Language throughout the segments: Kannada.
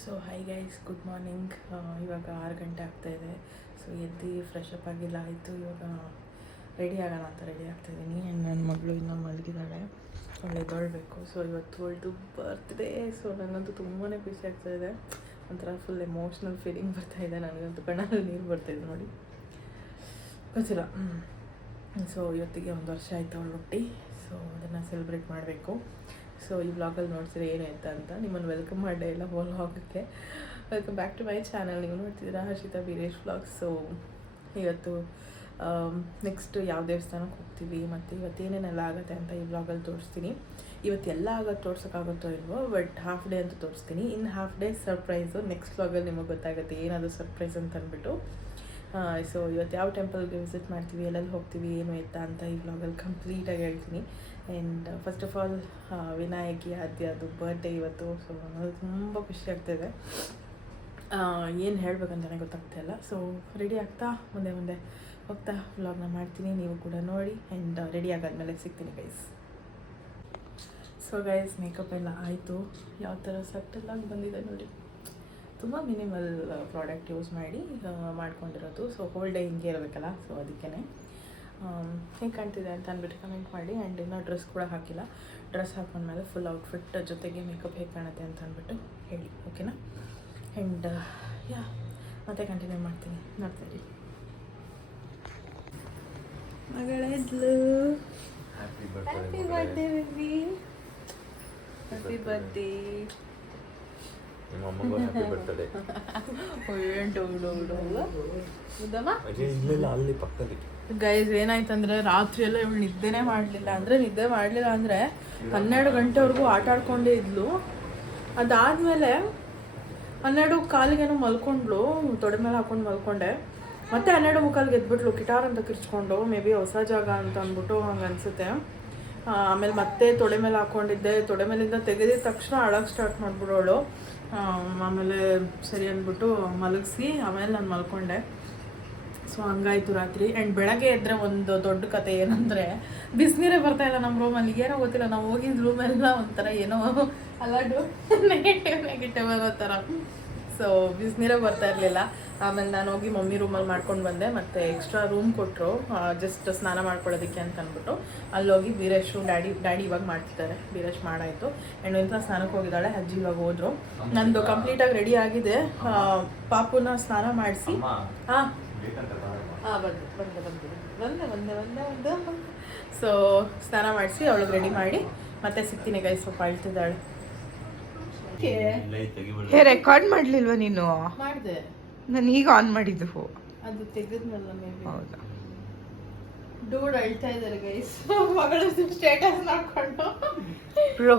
So high guys, good morning. ಇವಾಗ 6 ಗಂಟೆ ಆಗ್ತಾಯಿದೆ. ಸೊ ಎದ್ದು ಫ್ರೆಶ್ ಅಪ್ ಆಗಿಲ್ಲ ಆಯಿತು. ಇವಾಗ ರೆಡಿ ಆಗೋಣ ಅಂತ ರೆಡಿ ಆಗ್ತಾಯಿದ್ದೀನಿ. ನನ್ನ ಮಗಳು ಇನ್ನೂ ಮಲಗಿದ್ದಾಳೆ, ಒಳ್ಳೆ ಎದ್ದೊಳ್ಬೇಕು. ಸೊ ಇವತ್ತು ಒಳ್ದು ಬರ್ತ್ಡೇ. ಸೊ ನನಗಂತೂ ತುಂಬಾ ಖುಷಿ ಆಗ್ತಾಯಿದೆ. ಒಂಥರ ಫುಲ್ ಎಮೋಷ್ನಲ್ ಫೀಲಿಂಗ್ ಬರ್ತಾಯಿದೆ. ನನಗಂತೂ ಕಣ್ಣಲ್ಲಿ ನೀರು ಬರ್ತಾಯಿದೆ ನೋಡಿ, ಗೊತ್ತಿಲ್ಲ. ಸೊ ಇವತ್ತಿಗೆ 1 ವರ್ಷ ಆಯಿತು ಅವಳು ಹುಟ್ಟಿ. ಸೊ ಅದನ್ನು ಸೆಲೆಬ್ರೇಟ್ ಮಾಡಬೇಕು. ಸೊ ಈ ವ್ಲಾಗಲ್ಲಿ ನೋಡ್ತೀರಾ ಏನಾಯ್ತು ಅಂತ. ನಿಮ್ಮನ್ನು ವೆಲ್ಕಮ್ ಮಾಡೇ ಇಲ್ಲ ವ್ಲಾಗಕ್ಕೆ. Welcome back to my channel. ನೀವು ನೋಡ್ತಿದ್ದೀರಾ ಹರ್ಷಿತಾ ವೀರೇಶ್ ವ್ಲಾಗ್ಸ್. ಸೊ ಇವತ್ತು ನೆಕ್ಸ್ಟ್ ಯಾವ ದೇವಸ್ಥಾನಕ್ಕೆ ಹೋಗ್ತೀವಿ ಮತ್ತು ಇವತ್ತೇನೇನೆಲ್ಲ ಆಗುತ್ತೆ ಅಂತ ಈ ವ್ಲಾಗಲ್ಲಿ ತೋರಿಸ್ತೀನಿ. ಇವತ್ತೆಲ್ಲ ಆಗೋದು ತೋರ್ಸೋಕ್ಕಾಗುತ್ತೋ ಇಲ್ವೋ, ಬಟ್ ಹಾಫ್ ಡೇ ಅಂತ ತೋರಿಸ್ತೀನಿ. ಇನ್ನು ಹಾಫ್ ಡೇ ಸರ್ಪ್ರೈಸು ನೆಕ್ಸ್ಟ್ ವ್ಲಾಗಲ್ಲಿ ನಿಮಗೆ ಗೊತ್ತಾಗುತ್ತೆ ಏನದು ಸರ್ಪ್ರೈಸ್ ಅಂತ ಅಂದ್ಬಿಟ್ಟು. ಸೊ ಇವತ್ತು ಯಾವ ಟೆಂಪಲ್ಗೆ ವಿಸಿಟ್ ಮಾಡ್ತೀವಿ, ಎಲ್ಲೆಲ್ಲಿ ಹೋಗ್ತೀವಿ, ಏನು ಎತ್ತಾ ಅಂತ ಈ ವ್ಲಾಗಲ್ಲಿ ಕಂಪ್ಲೀಟಾಗಿ ಹೇಳ್ತೀನಿ. ಆ್ಯಂಡ್ ಫಸ್ಟ್ ಆಫ್ ಆಲ್ ವಿನಾಯಕಿ ಅದು ಬರ್ಡೇ ಇವತ್ತು. ಸೊ ನನಗೆ ತುಂಬ ಖುಷಿ ಆಗ್ತಾಯಿದೆ. ಏನು ಹೇಳ್ಬೇಕಂತಲೇ ಗೊತ್ತಾಗ್ತಾಯಿಲ್ಲ. ಸೊ ರೆಡಿ ಆಗ್ತಾ ಮುಂದೆ ಹೋಗ್ತಾ ವ್ಲಾಗ್ನ ಮಾಡ್ತೀನಿ, ನೀವು ಕೂಡ ನೋಡಿ. ಆ್ಯಂಡ್ ರೆಡಿ ಆಗಾದ್ಮೇಲೆ ಸಿಗ್ತೀನಿ ಗೈಸ್. ಸೊ ಗೈಸ್, ಮೇಕಪ್ ಎಲ್ಲ ಆಯಿತು. ಯಾವ ಥರ ಸೆಟ್ಟೆಲ್ಲಾಗಿ ಬಂದಿದೆ ನೋಡಿ. ತುಂಬ ಮಿನಿಮಲ್ ಪ್ರಾಡಕ್ಟ್ ಯೂಸ್ ಮಾಡಿ ಮಾಡ್ಕೊಂಡಿರೋದು. ಸೊ ಹೋಲ್ ಡೇ ಹಿಂಗೆ ಇರಬೇಕಲ್ಲ, ಸೊ ಅದಕ್ಕೇ ಹೇಗೆ ಕಾಣ್ತಿದೆ ಅಂತ ಅಂದ್ಬಿಟ್ಟು ಕಮೆಂಟ್ ಮಾಡಿ. ಆ್ಯಂಡ್ ಇನ್ನೂ ಡ್ರೆಸ್ ಕೂಡ ಹಾಕಿಲ್ಲ. ಡ್ರೆಸ್ ಹಾಕೊಂಡ್ಮೇಲೆ ಫುಲ್ ಔಟ್ಫಿಟ್ ಜೊತೆಗೆ ಮೇಕಪ್ ಹೇಗೆ ಕಾಣುತ್ತೆ ಅಂತ ಅಂದ್ಬಿಟ್ಟು ಹೇಳಿ, ಓಕೆನಾ? ಆ್ಯಂಡ್ ಯಾ ಮತ್ತೆ ಕಂಟಿನ್ಯೂ ಮಾಡ್ತೀನಿ, ನೋಡ್ತೀರಿ. ಮಗಳಿದ್ಲು. Happy birthday baby, happy birthday. ನಿಮ್ಮ ಅಮ್ಮಗೂ ಹ್ಯಾಪಿ ಬರ್ತ್ಡೇ. ಅಲ್ಲಿ ಪಕ್ಕದಲ್ಲಿ ಗೈಸ್ ಏನಾಯ್ತಂದ್ರೆ ರಾತ್ರಿ ಎಲ್ಲ ಇವಳು ನಿದ್ದೆ ಮಾಡಲಿಲ್ಲ ಅಂದರೆ 12 ಗಂಟೆವರೆಗೂ ಆಟ ಆಡ್ಕೊಂಡೇ ಇದ್ಲು. ಅದಾದಮೇಲೆ 12 ಕಾಲಿಗೇನೋ ಮಲ್ಕೊಂಡ್ಳು, ತೊಡೆ ಮೇಲೆ ಹಾಕೊಂಡು ಮಲ್ಕೊಂಡೆ. ಮತ್ತೆ 12 ಮುಕ್ಕಾಲಿಗೆ ಎದ್ಬಿಟ್ಲು, ಗಿಟಾರ್ ಅಂತ ಕಿರ್ಚ್ಕೊಂಡು. ಮೇ ಬಿ ಹೊಸ ಜಾಗ ಅಂತ ಅಂದ್ಬಿಟ್ಟು ಹಂಗೆ ಅನಿಸುತ್ತೆ. ಆಮೇಲೆ ಮತ್ತೆ ತೊಡೆ ಮೇಲೆ ಹಾಕ್ಕೊಂಡಿದ್ದೆ. ತೊಡೆ ಮೇಲಿಂದ ತೆಗೆದಿದ ತಕ್ಷಣ ಅಳಕ್ಕೆ ಸ್ಟಾರ್ಟ್ ಮಾಡಿಬಿಡೋಳು. ಆಮೇಲೆ ಸರಿ ಅಂದ್ಬಿಟ್ಟು ಮಲಗಿಸಿ ಆಮೇಲೆ ನಾನು ಮಲ್ಕೊಂಡೆ. ಸೊ ಹಂಗಾಯ್ತು ರಾತ್ರಿ. ಆ್ಯಂಡ್ ಬೆಳಗ್ಗೆ ಎದ್ದರೆ ಒಂದು ದೊಡ್ಡ ಕತೆ ಏನಂದರೆ, ಬಿಸಿನೀರೇ ಬರ್ತಾಯಿಲ್ಲ ನಮ್ಮ ರೂಮಲ್ಲಿ. ಏನೋ ಗೊತ್ತಿಲ್ಲ, ನಾವು ಹೋಗಿದ್ದ ರೂಮೆಲ್ಲ ಒಂಥರ ಏನೋ ಅಲ್ಲಾಡು ನೆಗೆಟಿವ್ ಅನ್ನೋ ಥರ. ಸೊ ಬಿಸಿನೀರೇ ಬರ್ತಾ ಇರಲಿಲ್ಲ. ಆಮೇಲೆ ನಾನು ಹೋಗಿ ಮಮ್ಮಿ ರೂಮಲ್ಲಿ ಮಾಡ್ಕೊಂಡು ಬಂದೆ. ಮತ್ತು ಎಕ್ಸ್ಟ್ರಾ ರೂಮ್ ಕೊಟ್ಟರು ಜಸ್ಟ್ ಸ್ನಾನ ಮಾಡ್ಕೊಳ್ಳೋದಕ್ಕೆ ಅಂತ ಅಂದ್ಬಿಟ್ಟು. ಅಲ್ಲೋಗಿ ಬೀರೇಶು ಡ್ಯಾಡಿ ಇವಾಗ ಮಾಡ್ತಿದ್ದಾರೆ. ಬೀರೇಶ್ ಮಾಡಾಯಿತು. ಆ್ಯಂಡ್ ಇಂಥ ಸ್ನಾನಕ್ಕೆ ಹೋಗಿದ್ದಾಳೆ. ಅಜ್ಜಿ ಇವಾಗ ಹೋದರು. ನಂದು ಕಂಪ್ಲೀಟಾಗಿ ರೆಡಿ ಆಗಿದೆ. ಪಾಪುನ ಸ್ನಾನ ಮಾಡಿಸಿ ಬಂದೆ. ಸೊ ಸ್ನಾನ ಮಾಡಿಸಿ ಅವಳಿಗೆ ರೆಡಿ ಮಾಡಿ ಮತ್ತೆ ಸಿಗ್ತೀನಿ ಗೈಸ್. ಸ್ವಲ್ಪ ಅಳ್ತಿದ್ದಾಳೆ. ರೆಕಾರ್ಡ್ ಮಾಡ್ಲಿಲ್ವಾ ನೀನು? ಮಾಡಿದೆ ನಾನು ಈಗ ಆನ್ ಮಾಡಿದ್ದು. ಅದು ತೆಗೆದ್ನಲ್ಲ ಮೇಬಿ. ಹೌದಾ? ಡೂಡ್ ಅಳ್ತಾ ಇದ್ದಾರೆ ಗೈಸ್. ಮಗಳು ಸ್ಟೇಟಸ್ ಮಾಡ್ಕೊಂಡು ಬ್ರೋ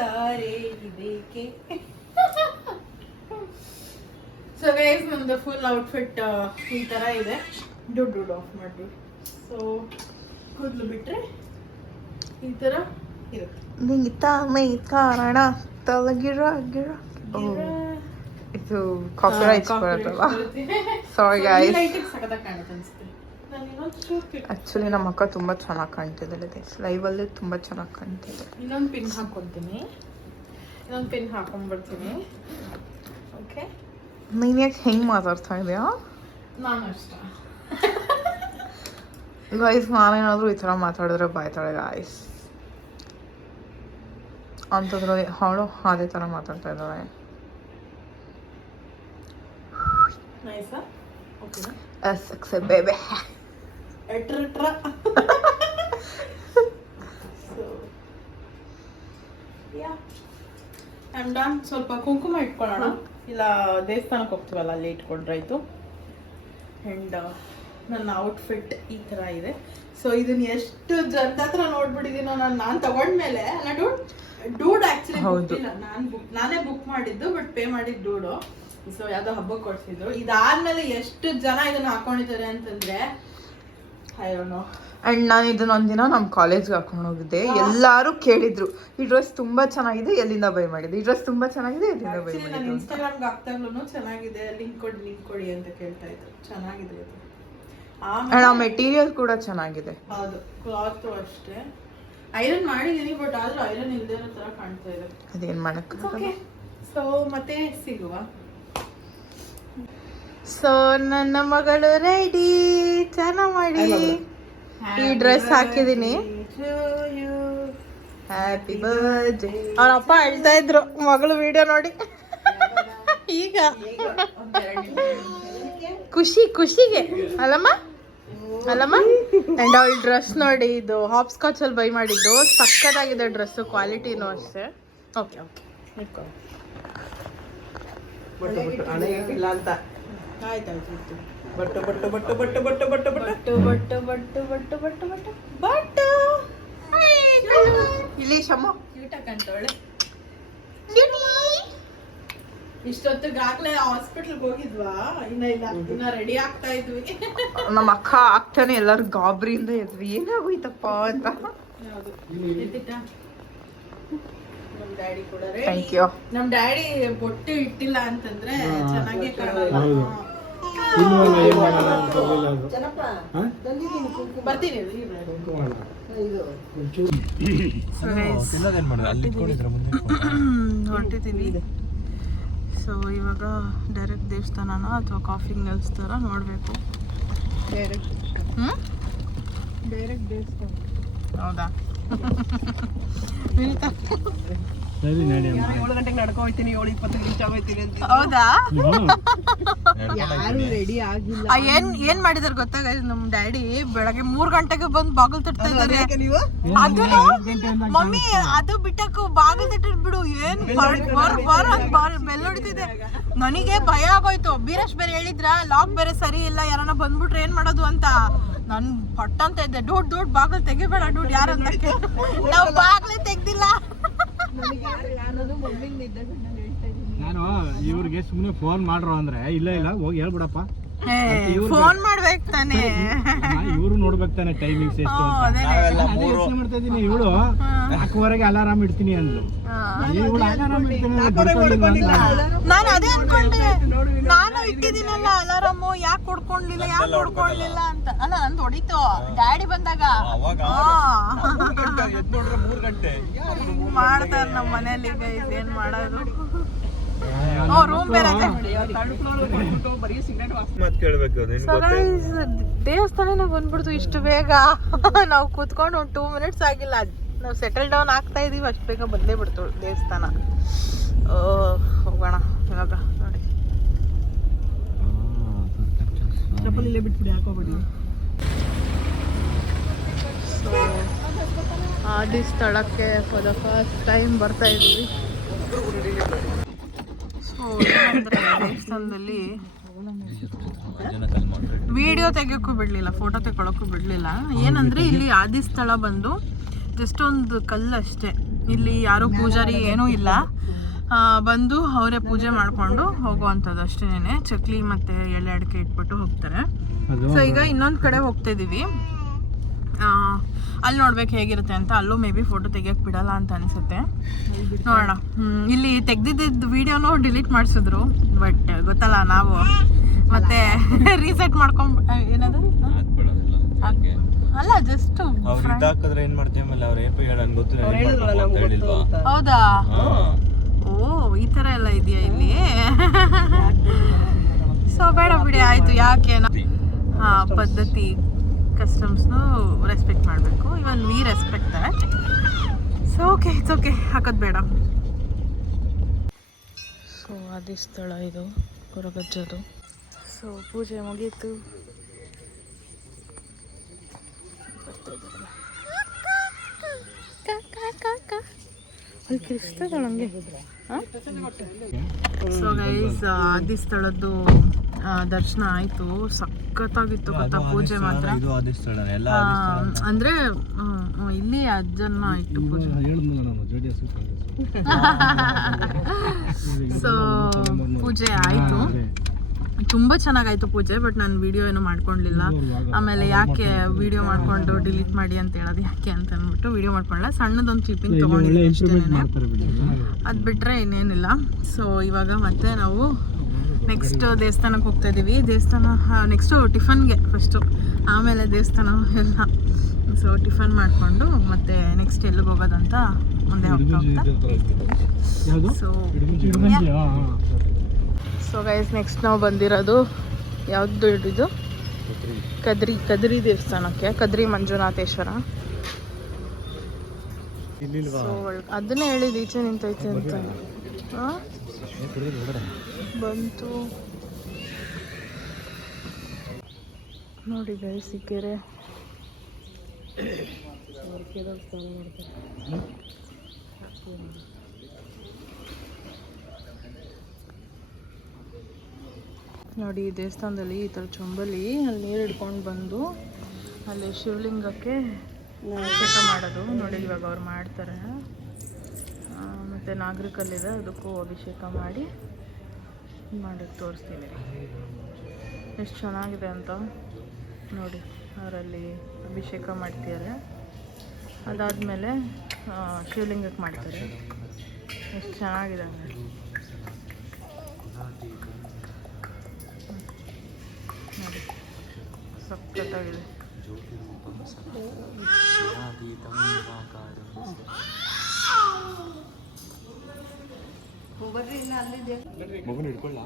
ದಾರೆ ಇದಕ್ಕೆ. ಸೊ ಗೈಸ್, ನಮ್ದು ಫುಲ್ ಔಟ್ಫಿಟ್ ಈ ಥರ ಇದೆ. ಡೂಡ್ ಆಫ್ ಮಾಡಿ. ಸೊ ಕೂದಲು ಬಿಟ್ಟರೆ ಈ ಥರ ಇರುತ್ತೆ. ಕಾರಣ ತಲಗಿರ ಇದು ಕಾಪಿರೈಟ್ ಬರುತ್ತಲ್ಲ. Sorry guys. ಆಕ್ಚುಲಿ ನಮ್ಮ ಅಕ್ಕ ತುಂಬಾ ಚೆನ್ನಾಗಿ ಕಾಣ್ತಿದ್ದಾಳೆ ಗೈಸ್. ಲೈವಲ್ಲಿ ತುಂಬಾ ಚೆನ್ನಾಗಿ ಕಾಣ್ತಿದೆ. ಇನ್ನೊಂದು ಪಿನ್ ಹಾಕೊಂತೀನಿ, ಇನ್ನೊಂದು ಪಿನ್ ಹಾಕೊಂಡ್ಬರ್ತೀನಿ. ಓಕೆ, ನೀನು ಯಾಕೆ ಹೆಂಗೆ ಮಾತಾಡ್ತಾ ಇದೆಯಾ? ನಾನು ಅಷ್ಟ ಗೈಸ್, ನಾನೇನಾದರೂ ಈ ಥರ ಮಾತಾಡಿದ್ರೆ ಬಾಯ್ತಾಳೆ ಗಾಯ್ಸ್. ಅಂಥದ್ರಲ್ಲಿ ಅವಳು ಅದೇ ಥರ ಮಾತಾಡ್ತಾ ಇದ್ದಾಳೆ. ನೈಸಾ? ಓಕೆನಾ? ಎಸ್ ಬೇಬಿ ಎಟ್ರ so yeah I am done. ಸ್ವಲ್ಪ ಕುಂಕುಮ ಇಟ್ಕೊಳ್ಳೋಣ, ಇಲ್ಲ ದೇವಸ್ಥಾನಕ್ಕೆ ಹೋಗ್ತೀವಲ್ಲ ಅಲ್ಲಿ ಇಟ್ಕೊಂಡ್ರಾಯ್ತು. ಆ್ಯಂಡ್ ನನ್ನ ಔಟ್ಫಿಟ್ ಈ ಥರ ಇದೆ. ಸೊ ಇದನ್ನ ಎಷ್ಟು ಜನದ ಹತ್ರ ನೋಡ್ಬಿಟ್ಟಿದ್ದೀನೋ ನಾನು ತಗೊಂಡ್ಮೇಲೆ. ಡೂಡ್ ಆ್ಯಕ್ಚುಲಿ ಗೊತ್ತಿಲ್ಲ, ನಾನೇ ಬುಕ್ ಮಾಡಿದ್ದು, ಬಟ್ ಪೇ ಮಾಡಿದ್ದು ಡೂಡು. ಸೊ ಯಾವುದೋ ಹಬ್ಬಕ್ಕೆ ಕೊಡ್ಸಿದ್ರು. ಇದಾದ್ಮೇಲೆ ಎಷ್ಟು ಜನ ಇದನ್ನ ಹಾಕೊಂಡಿದ್ದಾರೆ ಅಂತಂದ್ರೆ ಐ ಡೋಂಟ್ ನೋ. ಆ್ಯಂಡ್ ನಾನು ಇದನ್ನ ಒಂದಿನ ನಮ್ಮ ಕಾಲೇಜ್ಗೆ ಹಾಕೊಂಡು ಹೋಗಿದ್ದೆ. ಎಲ್ಲರೂ ಕೇಳಿದ್ರು, ಈ ಡ್ರೆಸ್ ತುಂಬಾ ಚೆನ್ನಾಗಿದೆ, ಎಲ್ಲಿಂದ ಬೈ ಮಾಡಿದೆ? ಈ ಡ್ರೆಸ್ ತುಂಬಾ ಚೆನ್ನಾಗಿದೆ, ಎಲ್ಲಿಂದ ಬೈ ಮಾಡಿದೆ? ನಾನು ಇನ್ಸ್ಟಾಗ್ರಾಮ್ಗೆ ಹಾಕ್ತಾಗ್ಲೂ ಚೆನ್ನಾಗಿದೆ, ಲಿಂಕ್ ಕೊಡಿ ಅಂತ ಕೇಳ್ತಾ ಇದ್ರು. ಚೆನ್ನಾಗಿದೆ ಅದು. ಆಮೇಲೆ ಮೆಟೀರಿಯಲ್ ಕೂಡ ಚೆನ್ನಾಗಿದೆ. ಹೌದು, ಕ್ಲಾತ್ ಅಷ್ಟೇ. ಐರನ್ ಮಾಡಿದೀನಿ ಬಟ್ ಆದ್ರೂ ಐರನ್ ಇಲ್ಲದೆ ಇರೋ ತರ ಕಾಣ್ತಾ ಇದೆ. ಅದೇನ್ ಮಾಡಕ್. ಸೊ ಮತ್ತೆ ಸಿಗುವ. ಸೊ ನನ್ನ ಮಗಳು ರೆಡಿ, ಚೆನ್ನಾಗಿ ಮಾಡಿ. ಈ ಡ್ರೆಸ್ ಹಾಕಿದೀನಿ. Happy birthday. ಅವ್ರ ಅಪ್ಪ ಹೇಳ್ತಾ ಇದ್ರು ಮಗಳು ವಿಡಿಯೋ ನೋಡಿ. ಈಗ ಖುಷಿಗೆ ಅಲ್ಲಮ್ಮ ಅಂಡ್ ಅವಳ ಡ್ರೆಸ್ ನೋಡಿ, ಇದು ಹಾಪ್ ಸ್ಕಾಚ್ ಅಲ್ಲಿ ಬೈ ಮಾಡಿದ್ದು, ಸಕ್ಕತ್ತಾಗಿದೆ ಡ್ರೆಸ್, ಕ್ವಾಲಿಟಿನೂ ಅಷ್ಟೇ. ಓಕೆ ಇಲ್ಲಿ ಶಮ್ಮ ಕಂತವಳೆ. ಇಷ್ಟೊತ್ತಿಗಾಗ್ಲೇ ಹಾಸ್ಪಿಟಲ್ಗೆ ಹೋಗಿದ್ವಾ? ಇನ್ನ ರೆಡಿ ಆಗ್ತಾ ಇದ್ವಿ. ನಮ್ಮ ಅಕ್ಕ ಆಗ್ತಾನೆ ಎಲ್ಲಾರು ಗಾಬರಿಯಿಂದ ಇದ್ವಿ, ಏನಾಗೋಯ್ತಪ್ಪ ಅಂತ. ನಮ್ ಡ್ಯಾಡಿ ಕೂಡ ಥ್ಯಾಂಕ್ ಯು. ನಮ್ ಡ್ಯಾಡಿ ಬೊಟ್ಟು ಇಟ್ಟಿಲ್ಲ ಅಂತಂದ್ರೆ ಚೆನ್ನಾಗಿ ಕಾಣಲ್ಲ. ಬರ್ತೀನಿ ಹೊರಟಿದ್ದೀವಿ. ಸೊ ಇವಾಗ ಡೈರೆಕ್ಟ್ ದೇವಸ್ಥಾನನ ಅಥವಾ ಕಾಫಿ ನಿಲ್ಲಿಸ್ತಾರ ನೋಡಬೇಕು. ಡೈರೆಕ್ಟ್ ದೇವಸ್ಥಾನ ಹೌದಾ? 7 ಗಂಟೆಗೆ ನಡ್ಕೊ ಹೋಗ್ತೀನಿ, 7:20 ರೀಚ್ ಆಗೋಯ್ತೀನಿ ಅಂತ. ಹೌದಾ? ಯಾರು ರೆಡಿ ಆಗಿಲ್ಲ. ಏನ್ ಮಾಡಿದಾರೆ ಗೊತ್ತಾ ನಮ್ ಡ್ಯಾಡಿ? ಬೆಳಗ್ಗೆ 3 ಗಂಟೆಗೆ ಬಂದು ಬಾಗಿಲು ತಟ್ತಾ ಇದ್ದಾರೆ. ಮಮ್ಮಿ ಅದು ಬಿಟ್ಟಕ್ಕೂ ಬಾಗಿಲು ತಟ್ಟಿದ್ ಬಿಡು, ಏನ್ ಬೆಲ್ ಹೊಡಿತಿದೆ. ನನಗೆ ಭಯ ಆಗೋಯ್ತು. ಬೀರೇಶ್ ಬೇರೆ ಹೇಳಿದ್ರ ಲಾಕ್ ಬೇರೆ ಸರಿ ಇಲ್ಲ, ಯಾರನ್ನ ಬಂದ್ಬಿಟ್ರೆ ಏನ್ ಮಾಡೋದು ಅಂತ. ನನ್ ಪಟ್ಟ ಅಂತ ಇದ್ದೆ, ಡೂಡ್ ಬಾಗಿಲು ತೆಗಿಬೇಡ ಡೂಡ್ ಯಾರು ಅಂತ. ನಾವು ಬಾಗಿಲೇ ತೆಗ್ದಿಲ್ಲ. ನಾನು ಇವ್ರಿಗೆ ಸುಮ್ಮನೆ ಫೋನ್ ಮಾಡ್ರು ಅಂದ್ರೆ ಇಲ್ಲ ಹೋಗಿ ಹೇಳ್ಬಿಡಪ್ಪ, ಫೋನ್ ಮಾಡ್ಬೇಕು ತಾನೆ. ಇವ್ರು ನೋಡ್ಬೇಕು ತಾನೆ ಟೈಮಿಂಗ್ಸ್ ಎಷ್ಟು ಅಂತ. ಮಾಡ್ತಾ ಇದೀನಿ. ಇವಳು 4:00 ಅಲಾರಾಮ್ ಇಡ್ತೀನಿ ಅಂದ್ಲು. ನಾನು ಅದೇ ಅನ್ಕೊಂಡೆ, ನಾನು ಇಟ್ಟಿದ್ದೀನಲ್ಲ ಅಲಾರಾಮು, ಯಾಕೆ ಹೊಡ್ಕೊಂಡ್ಲಿಲ್ಲ ಅಂತ. ಅಲ್ಲ ನಂದು ಹೊಡಿತು ಡ್ಯಾಡಿ ಬಂದಾಗ. ಮಾಡ್ತಾರ ನಮ್ಮ ಮನೇಲಿ. ಏನ್ ಮಾಡೋದು? ರೂಮ್ ಬೇರೆ ದೇವಸ್ಥಾನ ಬಂದ್ಬಿಡ್ತು ಇಷ್ಟು ಬೇಗ. ನಾವು ಕೂತ್ಕೊಂಡು ಒಂದು 2 ಮಿನಿಟ್ಸ್ ಆಗಿಲ್ಲ, ನಾವು ಸೆಟಲ್ ಡೌನ್ ಆಗ್ತಾ ಇದೀವಿ, ಅಷ್ಟು ಬೇಗ ಬಂದೇ ಬಿಡ್ತು ದೇವಸ್ಥಾನ. ಹೋಗೋಣ ಇವಾಗ. ನೋಡಿ ಚಪ್ಪಲಿಲ್ಲೇ ಬಿಟ್ಬಿಡಿ, ಹಾಕೋಬೇಡಿ. ಸೊ ಆದಿ ಸ್ಥಳಕ್ಕೆ ಫಾರ್ ದ ಫಸ್ಟ್ ಟೈಮ್ ಬರ್ತಾ ಇದ್ದೀವಿ. ಸೊ ಏನಂದ್ರೆ ದೇವಸ್ಥಾನದಲ್ಲಿ ವಿಡಿಯೋ ತೆಗಿಯೋಕ್ಕೂ ಬಿಡಲಿಲ್ಲ, ಫೋಟೋ ತೆಗೊಳಕ್ಕೂ ಬಿಡಲಿಲ್ಲ. ಏನಂದರೆ ಇಲ್ಲಿ ಆದಿ ಸ್ಥಳ ಬಂದು ಜಸ್ಟ್ ಒಂದು ಕಲ್ಲು ಅಷ್ಟೇ. ಇಲ್ಲಿ ಯಾರೂ ಪೂಜಾರಿ ಏನೂ ಇಲ್ಲ, ಬಂದು ಅವರೇ ಪೂಜೆ ಮಾಡಿಕೊಂಡು ಹೋಗುವಂಥದ್ದು ಅಷ್ಟೇನೆ. ಚಕ್ಲಿ ಮತ್ತು ಎಲೆ ಅಡಿಕೆ ಇಟ್ಬಿಟ್ಟು ಹೋಗ್ತಾರೆ. ಸೊ ಈಗ ಇನ್ನೊಂದು ಕಡೆ ಹೋಗ್ತಾಯಿದ್ದೀವಿ, ಅಲ್ಲಿ ನೋಡ್ಬೇಕು ಹೇಗಿರುತ್ತೆ ಅಂತ. ಅಲ್ಲೂ ಮೇ ಬಿ ಫೋಟೋ ತೆಗಿಯೋಕ್ಕೆ ಬಿಡಲ್ಲ ಅಂತ ಅನಿಸುತ್ತೆ, ನೋಡೋಣ. ಇಲ್ಲಿ ತೆಗ್ದಿದ್ದು ವಿಡಿಯೋನೂ ಡಿಲೀಟ್ ಮಾಡಿಸಿದ್ರು, ಬಟ್ ಗೊತ್ತಲ್ಲ ನಾವು ಮತ್ತೆ ರೀಸೆಟ್ ಮಾಡ್ಕೊಂಡ್ ಏನದು ಅಲ್ಲ ಜಸ್ಟ್ ಹೌದಾ? ಓ ಈ ಥರ ಎಲ್ಲ ಇದೆಯಾ ಇಲ್ಲಿ? ಸೊ ಬೇಡ ಬಿಡಿ, ಆಯಿತು. ಯಾಕೆ ಪದ್ಧತಿ ಕಸ್ಟಮ್ಸ್ನು ರೆಸ್ಪೆಕ್ಟ್ ಮಾಡಬೇಕು. ಇವನ್ we respect that. So okay, it's okay, ಹಾಕೋದು ಬೇಡ. ಸೊ ಅದೇ ಸ್ಥಳ ಇದು ಕೊರಗಜ್ಜದು. ಸೊ ಪೂಜೆ ಮುಗೀತು. ಹಂಗೆ. ಸೊ ಗೈಸ್ ಆದಿ ಸ್ಥಳದ್ದು ದರ್ಶನ ಆಯ್ತು, ಸಖತ್ತಾಗಿತ್ತು ಗೊತ್ತಾ ಪೂಜೆ ಮಾತ್ರ. ಅಂದ್ರೆ ಇಲ್ಲಿ ಅಜ್ಜನ್ನ ಇಟ್ಟು ಪೂಜೆ. ಸೊ ಪೂಜೆ ಆಯ್ತು, ತುಂಬ ಚೆನ್ನಾಗಾಯ್ತು ಪೂಜೆ. ಬಟ್ ನಾನು ವಿಡಿಯೋ ಏನು ಮಾಡ್ಕೊಳ್ಲಿಲ್ಲ. ಆಮೇಲೆ ಯಾಕೆ ವಿಡಿಯೋ ಮಾಡ್ಕೊಂಡು ಡಿಲೀಟ್ ಮಾಡಿ ಅಂತ ಹೇಳೋದು ಯಾಕೆ ಅಂತ ಅಂದ್ಬಿಟ್ಟು ವಿಡಿಯೋ ಮಾಡ್ಕೊಳ್ಳ. ಸಣ್ಣದೊಂದು ಕ್ಲಿಪ್ಪಿಂಗ್ ತೊಗೊಂಡಿದ್ದೀನಿ ಅಷ್ಟೇನೆ, ಅದು ಬಿಟ್ಟರೆ ಇನ್ನೇನಿಲ್ಲ. ಸೊ ಇವಾಗ ಮತ್ತೆ ನಾವು ನೆಕ್ಸ್ಟ್ ದೇವಸ್ಥಾನಕ್ಕೆ ಹೋಗ್ತಾ ಇದ್ದೀವಿ. ದೇವಸ್ಥಾನ ನೆಕ್ಸ್ಟು ಟಿಫನ್ಗೆ ಫಸ್ಟು, ಆಮೇಲೆ ದೇವಸ್ಥಾನ ಎಲ್ಲ ಸೊ ಟಿಫನ್ ಮಾಡಿಕೊಂಡು ಮತ್ತೆ ನೆಕ್ಸ್ಟ್ ಎಲ್ಲಿಗೆ ಹೋಗೋದಂತ ಮುಂದೆ ಹೋಗ್ತಾ ಯಾವುದು so Idagunji so guys next ನಾವು ಬಂದಿರೋದು ಯಾವುದು ಇದು ಕದ್ರಿ ದೇವಸ್ಥಾನಕ್ಕೆ, ಕದ್ರಿ ಮಂಜುನಾಥೇಶ್ವರ. ಸೊ ಅದನ್ನೇ ಹೇಳಿದ್ದು ಈಚೆ ನಿಂತೈತೆ ಅಂತ ಬಂತು ನೋಡಿ ಗೈಸ್ ಈ ಕೆರೆ. ನೋಡಿ ಈ ದೇವಸ್ಥಾನದಲ್ಲಿ ಈ ಥರ ಚೊಂಬಲಿ ಅಲ್ಲಿ ನೀರು ಹಿಡ್ಕೊಂಡು ಬಂದು ಅಲ್ಲಿ ಶಿವಲಿಂಗಕ್ಕೆ ಅಭಿಷೇಕ ಮಾಡೋದು ನೋಡಿ. ಇವಾಗ ಅವ್ರು ಮಾಡ್ತಾರೆ. ಮತ್ತು ನಾಗರಿಕಲ್ಲಿದೆ, ಅದಕ್ಕೂ ಅಭಿಷೇಕ ಮಾಡಿ ತೋರಿಸ್ತೀನಿ ಎಷ್ಟು ಚೆನ್ನಾಗಿದೆ ಅಂತ ನೋಡಿ. ಅವರಲ್ಲಿ ಅಭಿಷೇಕ ಮಾಡ್ತಿದ್ದಾರೆ, ಅದಾದಮೇಲೆ ಶಿವಲಿಂಗಕ್ಕೆ ಮಾಡ್ತಾರೆ. ಎಷ್ಟು ಚೆನ್ನಾಗಿದೆ ಅಂದರೆ ನೋಡಿ, ಸಖತ್ತಾಗಿದೆ. ಮಗನ ಹಿಡ್ಕೊಳ್ಳ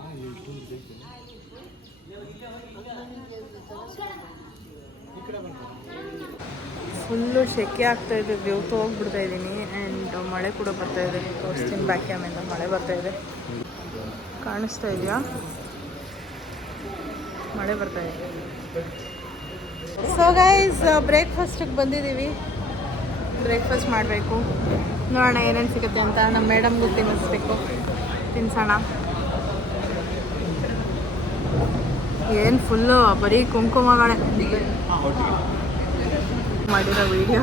ಫುಲ್ಲು ಸೆಕೆ ಆಗ್ತಾ ಇದೆ, ಬೆವ್ತು ಹೋಗ್ಬಿಡ್ತಾ ಇದ್ದೀನಿ. ಆ್ಯಂಡ್ ಮಳೆ ಕೂಡ ಬರ್ತಾ ಇದೆ. ತೋರಿಸ್ತೀನಿ ಬ್ಯಾಕ್ ಕ್ಯಾಮಿಂದ ಮಳೆ ಬರ್ತಾ ಇದೆ, ಕಾಣಿಸ್ತಾ ಇದೆಯಾ? ಮಳೆ ಬರ್ತಾ ಇದೆ. ಸೊ ಗೈಸ್ ಬ್ರೇಕ್ಫಾಸ್ಟಿಗೆ ಬಂದಿದ್ದೀವಿ. ಬ್ರೇಕ್ಫಾಸ್ಟ್ ಮಾಡಬೇಕು, ನೋಡೋಣ ಏನೇನು ಸಿಗುತ್ತೆ ಅಂತ. ನಮ್ಮ ಮೇಡಮ್ಗೂ ತಿನ್ಸೋಣ. ಏನು ಫುಲ್ಲು ಬರೀ ಕುಂಕುಮಗಳೇ ಮಾಡಿರೋ ವಿಡಿಯೋ.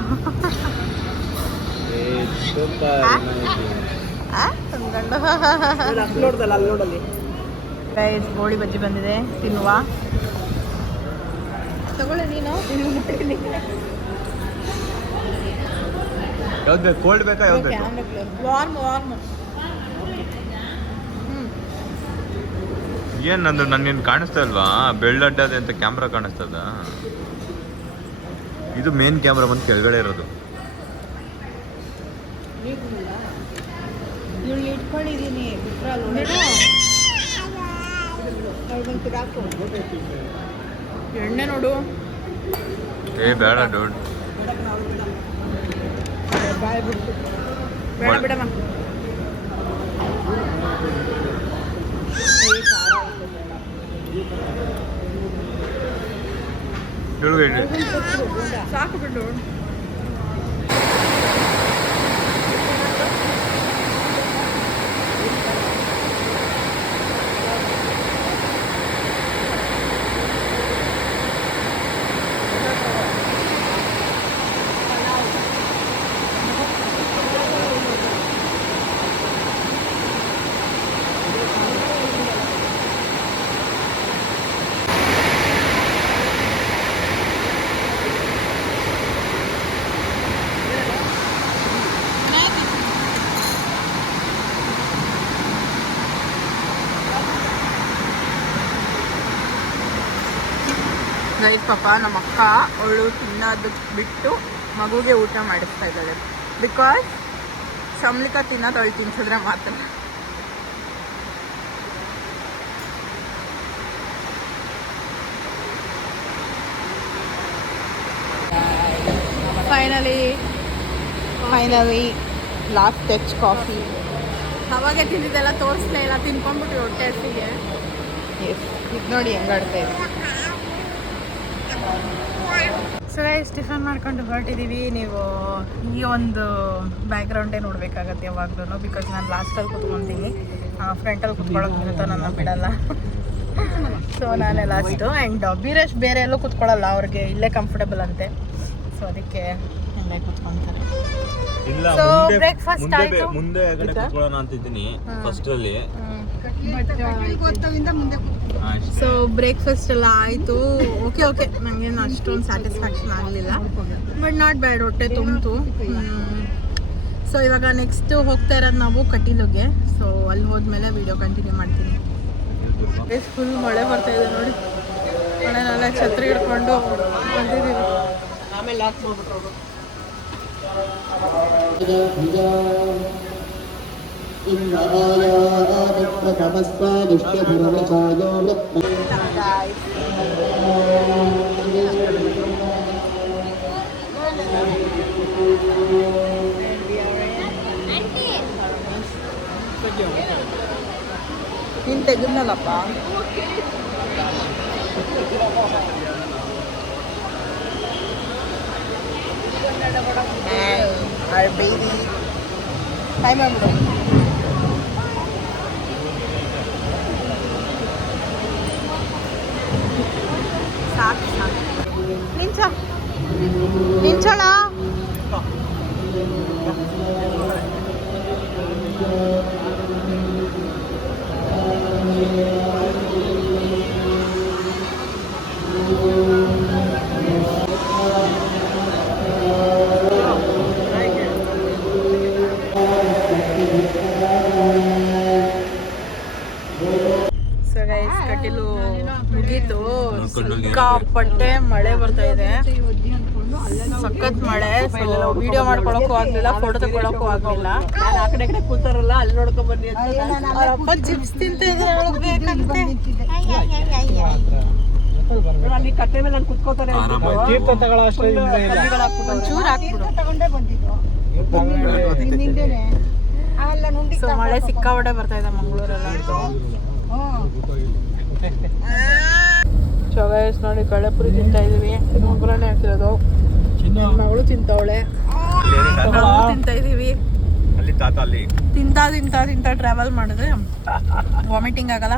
ಗೈಸ್ ಗೋಳಿ ಬಜ್ಜಿ ಬಂದಿದೆ, ತಿನ್ನುವ. ತಗೊಳ್ಳಿ ನೀನು. ಯಾವ್ದು ಬೇಕು? ಕೋಲ್ಡ್ ಬೇಕಾ ಯಾವ್ದು ಬೇಕು? ವಾರ್ಮ್. ಏನ್ ನಂದು ನನ್ಗೇನು ಕಾಣಿಸ್ತಾ ಇಲ್ವಾ? ಬೆಳ್ಳಡ್ಡದೆ ಅಂತ ಕ್ಯಾಮ್ರಾ ಕಾಣಿಸ್ತದ? ಇದು ಮೇನ್ ಕ್ಯಾಮ್ರಾ ಬಂದು ಕೆಳಗಡೆ ಇರೋದು. ಇಟ್ಕೊಂಡಿದ್ದೀನಿ ಎಣ್ಣೆ ನೋಡು. ಏ ಬೇಡ ಡೋಂಟ್. ಬೇಡ ಬಿಡಮ್ಮ. ಸಾಕು ಬಿಡು. ಗೈಸ್ ಪಾಪ ನಮ್ಮ ಅಕ್ಕ ಅವಳು ತಿನ್ನೋದು ಬಿಟ್ಟು ಮಗುಗೆ ಊಟ ಮಾಡಿಸ್ತಾ ಇದ್ದಾಳೆ. ಬಿಕಾಸ್ ಶಮ್ಲಿಕಾ ತಿನ್ನೋದು ಅವಳು ತಿನ್ಸಿದ್ರೆ ಮಾತ್ರ. Finally last touch coffee. ಅವಾಗ ತಿಂದಿದ್ದೆಲ್ಲ ತೋರಿಸ್ಲೇ ಇಲ್ಲ, ತಿನ್ಕೊಂಡ್ಬಿಟ್ಟು ಹೊಟ್ಟೆ ಹಸಿಗೆ. ಇದು ನೋಡಿ ಹೆಂಗಾಡ್ತಾ ಇದೆ. ಸೊ ಗೈಸ್ ಟಿಫನ್ ಮಾಡ್ಕೊಂಡು ಹೊರಟಿದ್ದೀವಿ. ನೀವು ಈ ಒಂದು ಬ್ಯಾಕ್ಗ್ರೌಂಡೇ ನೋಡಬೇಕಾಗತ್ತೆ ಯಾವಾಗಲೂ. ಬಿಕಾಸ್ ನಾನು ಲಾಸ್ಟಲ್ಲಿ ಕೂತ್ಕೊತೀನಿ, ಫ್ರಂಟಲ್ಲಿ ಕೂತ್ಕೊಳ್ಳೋಕೆ ನನ್ನ ಬಿಡಲ್ಲ. ಸೊ ನಾನೇ ಲಾಸ್ಟು. ಆ್ಯಂಡ್ ಬೀರೇಶ್ ಬೇರೆ ಎಲ್ಲೂ ಕೂತ್ಕೊಳ್ಳಲ್ಲ, ಅವ್ರಿಗೆ ಇಲ್ಲೇ ಕಂಫರ್ಟಬಲ್ ಅಂತೆ. ಸೊ ಅದಕ್ಕೆ ಇಲ್ಲೇ ಕೂತ್ಕೊತಾರೆ. ಸೊ ಬ್ರೇಕ್ಫಾಸ್ಟ್ ಆಯಿತು. ಮುಂದೆ ಕೂತ್ಕೊಳ್ಳೋಣ ಅಂತಿದ್ದೀನಿ ಫಸ್ಟ್ ಅಲ್ಲಿ. ಸೊ ಬ್ರೇಕ್ಫಾಸ್ಟ್ ಎಲ್ಲ ಆಯಿತು. ಓಕೆ ನನಗೇನು ಅಷ್ಟೊಂದು ಸ್ಯಾಟಿಸ್ಫ್ಯಾಕ್ಷನ್ ಆಗಲಿಲ್ಲ, ಬಟ್ ನಾಟ್ ಬ್ಯಾಡ್, ಹೊಟ್ಟೆ ತುಂಬಿತು. ಸೊ ಇವಾಗ ನೆಕ್ಸ್ಟ್ ಹೋಗ್ತಾ ಇರೋದು ನಾವು ಕಟೀಲುಗೆ. ಸೊ ಅಲ್ಲಿ ಹೋದ್ಮೇಲೆ ವಿಡಿಯೋ ಕಂಟಿನ್ಯೂ ಮಾಡ್ತೀನಿ. ಫುಲ್ ಮಳೆ ಬರ್ತಾ ಇದೆ ನೋಡಿ. ಮಳೆನೆಲ್ಲ ಛತ್ರಿ ಹಿಡ್ಕೊಂಡು ಬಂದಿದ್ದೀವಿ. ನೀನು ತೆಗೆದ್ನಲ್ಲಪ್ಪ. Our baby. Hi, ma'am. ಸಾಕು ನಿಂಚೋಳ. ಕಟೀಲು ಮುಗೀತು. ಸಿಕ್ಕಾಪಟ್ಟೆ ಮಳೆ ಬರ್ತಾ ಇದೆ, ಸಖತ್ ಮಳೆ. ವಿಡಿಯೋ ಮಾಡ್ಕೊಳಕ್ಕೂ ಆಗ್ಲಿಲ್ಲ, ಫೋಟೋ ತಗೊಳಕ್ಕೂ ಆಗ್ಲಿಲ್ಲ. ಆ ಕಡೆ ಕೂತಾರಲ್ಲ ಅಲ್ಲಿ ನೋಡ್ಕೊಂಡ್ ಬನ್ನಿ ಅವರಪ್ಪ ಚಿಪ್ಸ್ ತಿಂತ ಅಲ್ಲಿ ಕಟ್ಟೆ ಮೇಲೆ ನಾನು ಕುತ್ಕೋತಾರೆ. ಒಂಚೂರು ಹಾಕ್ಬಿಡು. ಸೊ ಮಳೆ ಸಿಕ್ಕಾಪಟ್ಟೆ ಬರ್ತಾ ಇದೆ ಮಂಗಳೂರೆಲ್ಲ. ಚೊಗೈಸ್ ನೋಡಿ, ಕಳೆಪುರಿ ತಿಂತಾ ಇದೀವಿ. ಒಗ್ಗರಣೆ ಹಾಕಿರೋದು. ಮಗಳು ತಿಂತವಳೆ, ತಿಂತಾ ಇದೀವಿ. ತಿಂತಾ ಟ್ರಾವೆಲ್ ಮಾಡಿದ್ರೆ ವಾಮಿಟಿಂಗ್ ಆಗಲ್ಲ,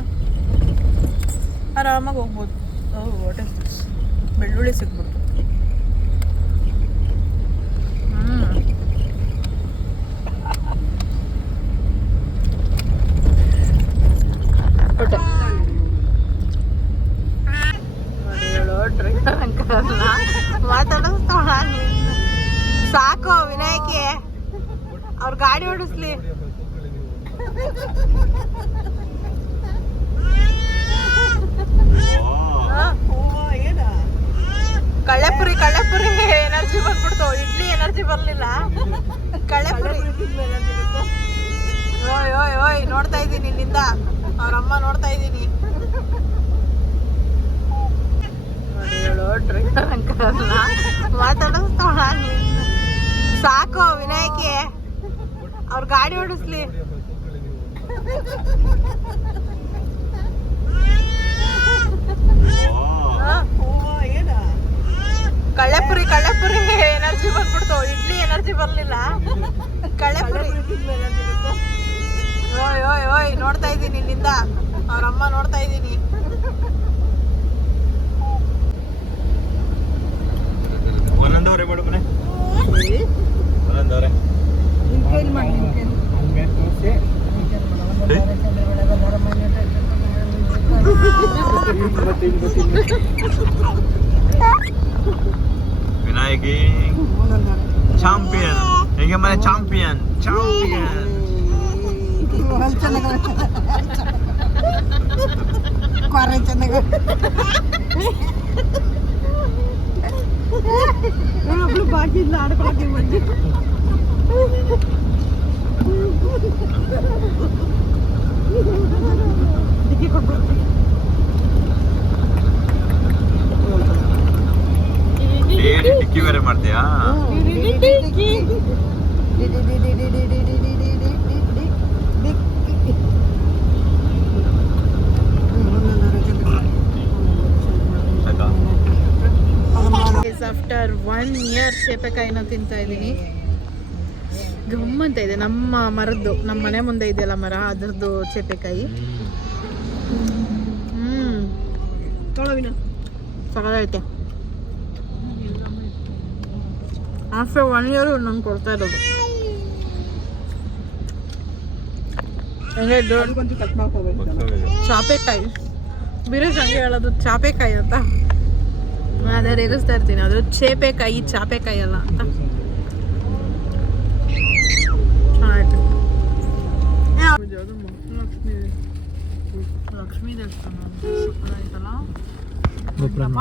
ಆರಾಮಾಗಿ ಹೋಗ್ಬೋದು. ಬೆಳ್ಳುಳ್ಳಿ ಸಿಕ್ಬಿಡ್ತು. ಮಾತಾಡಿಸ್ತಾಳ ಸಾಕು. ವಿನಾಯಕಿ ಅವ್ರ ಗಾಡಿ ಓಡಿಸ್ಲಿ. ಕಳ್ಳೆಪುರಿ ಎನರ್ಜಿ ಬಂದ್ಬಿಡ್ತು. ಇಡ್ಲಿ ಎನರ್ಜಿ ಬರ್ಲಿಲ್ಲ, ಕಳ್ಳೆಪುರಿ. ಓಯ್ ನೋಡ್ತಾ ಇದ್ದೀನಿ ಇಲ್ಲಿಂದ, ಅವ್ರಮ್ಮ ನೋಡ್ತಾ ಇದ್ದೀನಿ. ಮಾತಾಡಿಸ್ತಾಳ ಸಾಕು. ವಿನಾಯಕಿ ಅವ್ರ ಗಾಡಿ ಓಡಿಸ್ಲಿ. ಕಳ್ಳೆಪುರಿ ಎನರ್ಜಿ ಬಂದ್ಬಿಡ್ತು. ಇಡ್ಲಿ ಎನರ್ಜಿ ಬರ್ಲಿಲ್ಲ, ಕಳ್ಳೆಪುರಿ. ಓಯ್ ನೋಡ್ತಾ ಇದ್ದೀನಿ ಇಲ್ಲಿಂದ, ಅವ್ರಮ್ಮ ನೋಡ್ತಾ ಇದ್ದೀನಿ. ವಿನಾಯಕಿ ಚಾಂಪಿಯನ್, ಈಗ ಮನೆ ಚಾಂಪಿಯನ್. ಬಾಕಿ ಇಲ್ಲ ಆಡ್ಕೊಳಕ್ಕೆ ಬಂದು ಟಿಕ್ಕಿ ಬೇರೆ ಮಾಡ್ತೀಯಾ? ಆಫ್ಟರ್ 1 year ಸೇಪೆಕಾಯಿನ ತಿಂತಾ ಇದ್ದೀನಿ. ಗಮ್ಮಂತ ಇದೆ. ನಮ್ಮ ಮರದ್ದು, ನಮ್ಮ ಮನೆ ಮುಂದೆ ಇದೆಯಲ್ಲ ಮರ, ಅದರದ್ದು ಸೇಪೆಕಾಯಿ. ಸಗದೈತೆ. ಆಫ್ಟರ್ 1 year ನಂಗೆ ಕೊಡ್ತಾ ಇರೋದು. ಚಾಪೆಕಾಯಿ ಬೀರೇಶ್ ಹಂಗೆ ಹೇಳೋದು ಚಾಪೆಕಾಯಿ ಅಂತ. ಅದೇ ರೇಗಿಸ್ತಾ ಇರ್ತೀನಿ, ಅದು ಚೇಪೆಕಾಯಿ ಚಾಪೆಕಾಯಿ ಅಲ್ಲ ಅಂತ. ಆಯ್ತು, ಲಕ್ಷ್ಮೀ ದೇವಸ್ಥಾನ ಆಯ್ತಲ್ಲ. ಗೊತ್ತಿಲ್ಲ.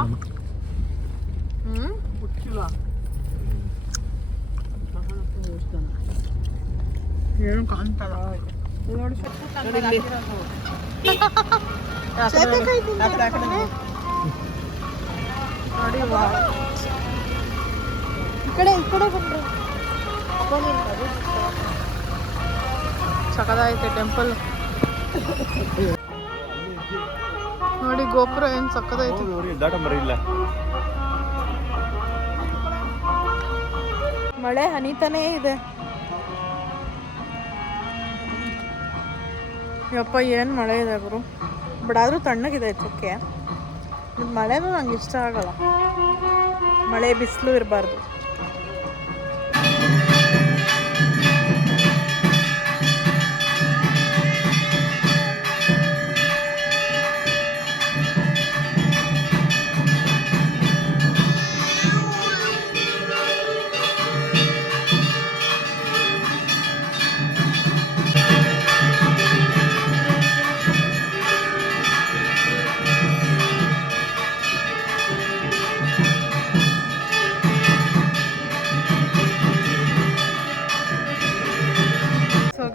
ಏನು ಕಾಣ್ತಲ್ಲ ನೋಡಿ ಈ ಕಡೆ ಬಂದ್ರು ಸಕದಾಗೈತೆ ಟೆಂಪಲ್ ನೋಡಿ ಗೋಪುರ ಏನ್ ಸಕ್ಕದೈತೆ ದಾಟ ಮರಿಲ್ಲ ಮಳೆ ಹನಿತಾನೇ ಇದೆ ಯಪ್ಪ ಏನು ಮಳೆ ಇದೆ ಗುರು ಬಟ್ ಆದರೂ ತಣ್ಣಗಿದೆ ಚಕ್ಕೆ ಮಳೆನೂ ನಂಗೆ ಇಷ್ಟ ಆಗಲ್ಲ ಮಳೆ ಬಿಸಿಲು ಇರಬಾರ್ದು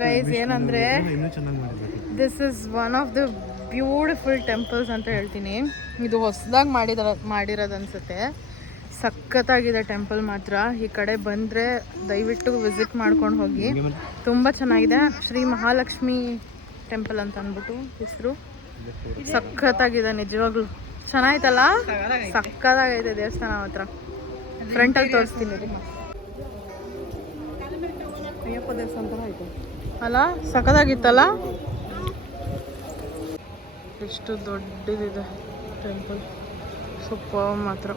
ಗೈಸ್ ಏನಂದರೆ this is one of the beautiful temples ಅಂತ ಹೇಳ್ತೀನಿ ಇದು ಹೊಸದಾಗಿ ಮಾಡಿರೋದು ಅನಿಸುತ್ತೆ ಸಖತ್ತಾಗಿದೆ ಟೆಂಪಲ್ ಮಾತ್ರ ಈ ಕಡೆ ಬಂದರೆ ದಯವಿಟ್ಟು ವಿಸಿಟ್ ಮಾಡ್ಕೊಂಡು ಹೋಗಿ ತುಂಬ ಚೆನ್ನಾಗಿದೆ ಶ್ರೀ ಮಹಾಲಕ್ಷ್ಮಿ ಟೆಂಪಲ್ ಅಂತ ಅಂದ್ಬಿಟ್ಟು ಹೆಸರು ಸಖತ್ತಾಗಿದೆ ನಿಜವಾಗ್ಲೂ ಚೆನ್ನಾಯ್ತಲ್ಲ ಸಖತ್ತಾಗೈತೆ ದೇವಸ್ಥಾನ ಮಾತ್ರ ಫ್ರಂಟಲ್ಲಿ ತೋರಿಸ್ತೀನಿ ಅಯ್ಯಪ್ಪ ದೇವಸ್ಥಾನ ಆಯಿತು ಅಲ್ಲ ಸಖತ್ತಾಗಿತ್ತಲ್ಲ ಎಷ್ಟು ದೊಡ್ಡದಿದೆ ಟೆಂಪಲ್ ಸೂಪರ್ ಮಾತ್ರ